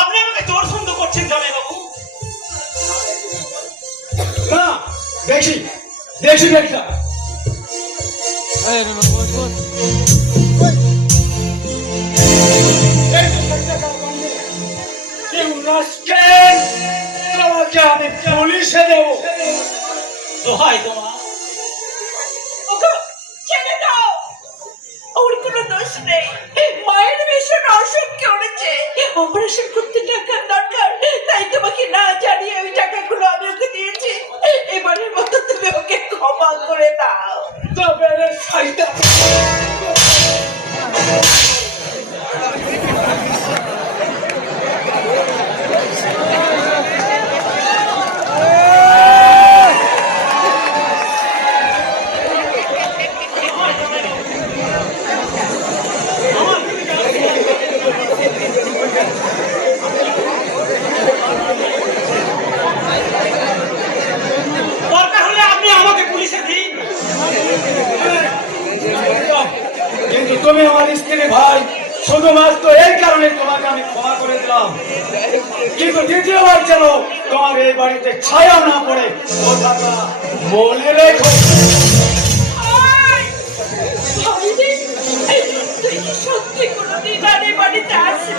আপনি আমাকে জোর সন্দেহ করছেন জামাই বাবু? না, দেখি দেখি একটা তোমাকে আমি পুলিশে দেবো। দোহাই তোমার, ওগো, ছেড়ে দাও। ওর কোনো দোষ নেই। মায়ের ভীষণ অসুখ করেছে, অপারেশন করতে টাকার দরকার, তাই তোমাকে না জানিয়ে ওই টাকাগুলো আমি ওকে দিয়েছি। এবারের মতো তুমি ওকে ক্ষমা করে দাও। তবে রে শয়তান, দরকার হলে আপনি আমাকে পুলিশে দিন। কিন্তু তুমি আমার স্ত্রী ভাই, শুধুমাত্র এই কারণে তোমাকে আমি ক্ষমা করে দিলাম। কিন্তু দ্বিতীয়বার যেন তোমার এই বাড়িতে ছায়াও না পড়ে, কথাটা মনে রেখো। ভাই রে, তুই কি সত্যি কোনোদিন আর এই বাড়িতে আসবি